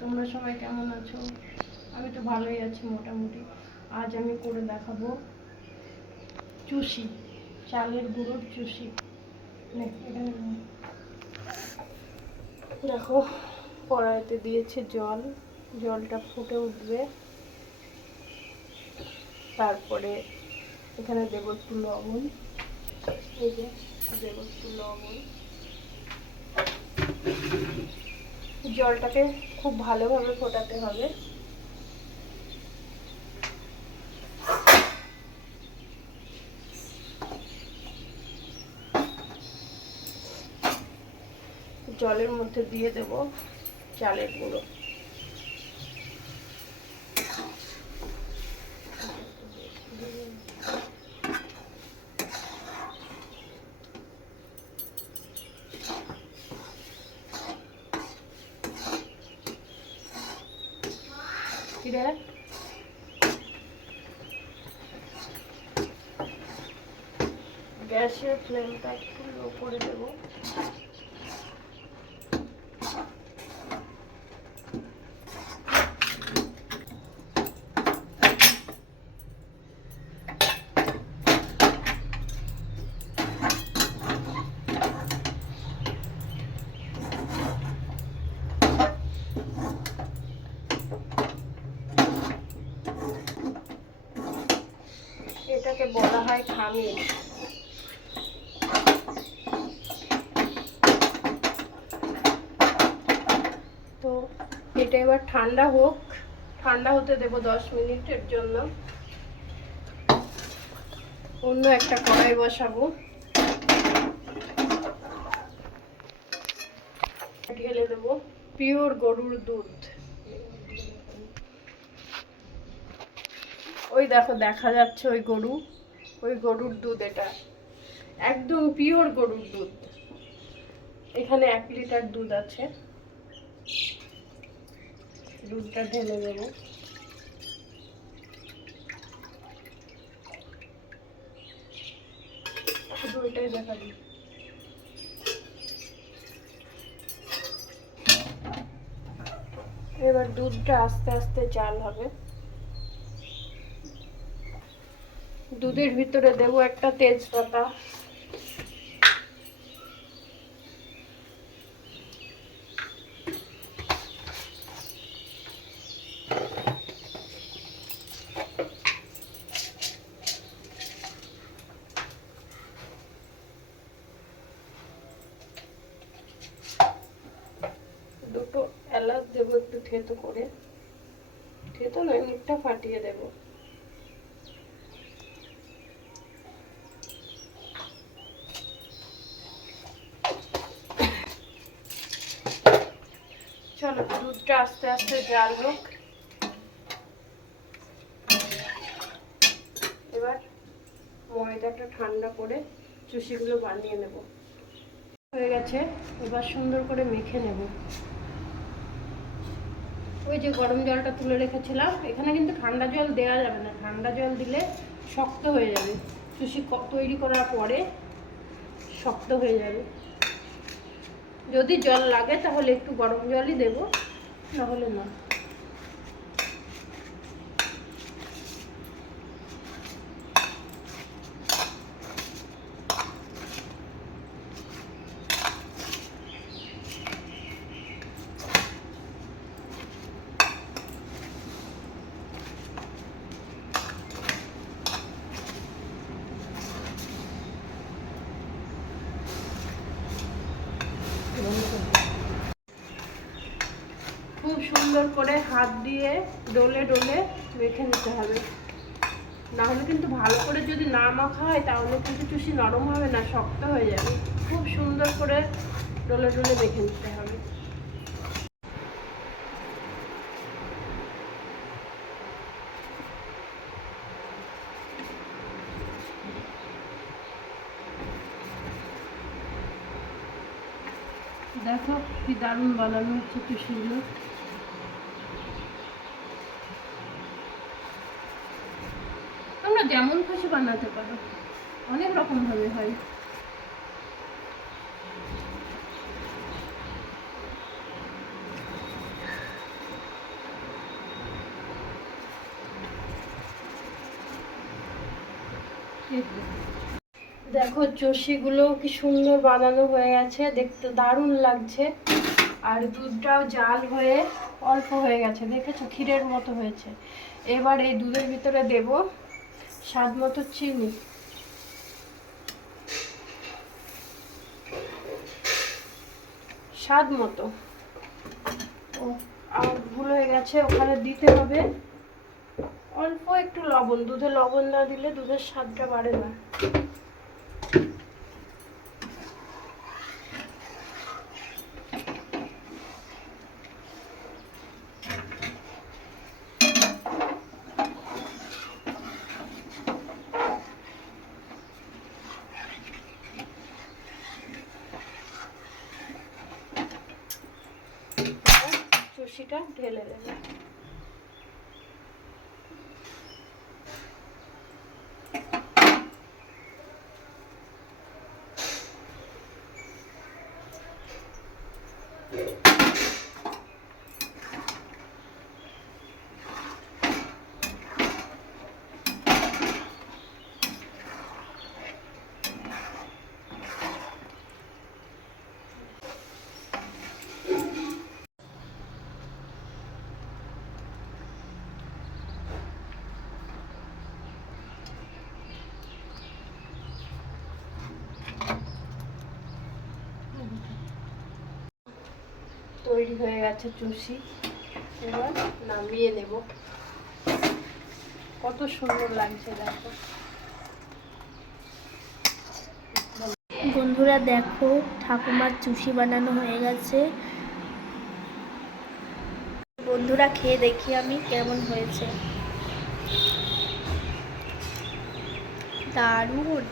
তোমরা সবাই কেমন আছো? আমি তো ভালোই আছি মোটামুটি। আজ আমি করে দেখাবো চুষি, চালের গুঁড়োর চুষি। দেখো, কড়াইতে দিয়েছে জল, জলটা ফুটে উঠবে, তারপরে এখানে দেব একটু লবণ, এই যে দেব একটু লবণ। জলটাকে খুব ভালোভাবে ফোটাতে হবে। জলের মধ্যে দিয়ে দেব চালের গুঁড়ো। গ্যাসের ফ্লেমটা একটু লো করে দেবো। এটাকে বলা হয় খামির। তো এটা এবার ঠান্ডা হোক, ঠান্ডা হতে দেব 10 মিনিটের জন্য। অন্য একটা কড়াই বসাবো, ঢেলে দেবো পিওর গরুর দুধ। ওই দেখো, দেখা যাচ্ছে ওই গরুর দুধ। এটা একদম পিওর গরুর দুধ। এখানে 1 লিটার দুধ আছে, দুধটা ঢেলে দেবো। শুধু এটাই দেখা দিই। এবার দুধটা আস্তে আস্তে জাল হবে। দুধের ভিতরে দেবো একটা তেজপাতা, দুটো এলাচ দেবো একটু থেতো করে, থেতো নয়, মুখটা ফাটিয়ে দেবো। চলো দুধটা আস্তে আস্তে জাল হোক। এবার ময়দাটা ঠান্ডা করে চুষিগুলো বানিয়ে নেব। হয়ে গেছে, এবার সুন্দর করে মেখে নেব। ওই যে গরম জলটা তুলে রেখেছিলাম, এখানে কিন্তু ঠান্ডা জল দেওয়া যাবে না, ঠান্ডা জল দিলে শক্ত হয়ে যাবে। চুষি তৈরি করার পরে শক্ত হয়ে যাবে। যদি জল লাগে তাহলে একটু গরম জলই দেবো, নাহলে না। খুব সুন্দর করে হাত দিয়ে ডলে ডলে মেখে নিতে হবে, নাহলে কিন্তু ভালো করে যদি না মাখা হয় তাহলে কিন্তু চুষি নরম হবে না, শক্ত হয়ে যাবে। খুব সুন্দর করে ডলে ডলে মেখে নিতে হবে। দেখো কি দারুণ বানানো হচ্ছে চুষিগুলো। তোমরা যেমন খুশি বানাতে পারো, অনেক রকম ভাবে হয়। দেখো চষিগুলো কি সুন্দর বানানো হয়ে গেছে, দেখতে দারুণ লাগছে। আর দুধটাও জাল হয়ে অল্প হয়ে গেছে, দেখেছো ক্ষীরের মতো হয়েছে। এবার এই দুধের ভিতরে দেব স্বাদ মতো চিনি। স্বাদ মতো। ও আর ভুল হয়ে গেছে, ওখানে দিতে হবে অল্প একটু লবণ। দুধে লবণ না দিলে দুধের স্বাদটা বাড়ে না। চষিটা ঢেলে দেবে। তৈরি হয়ে গেছে চুষি, এবার নামিয়ে নেব। কত সুন্দর লাগছে দেখো বন্ধুরা, দেখো ঠাকুমার চুষি বানানো হয়ে গেছে। বন্ধুরা, খেয়ে দেখি আমি কেমন হয়েছে। দারুণ।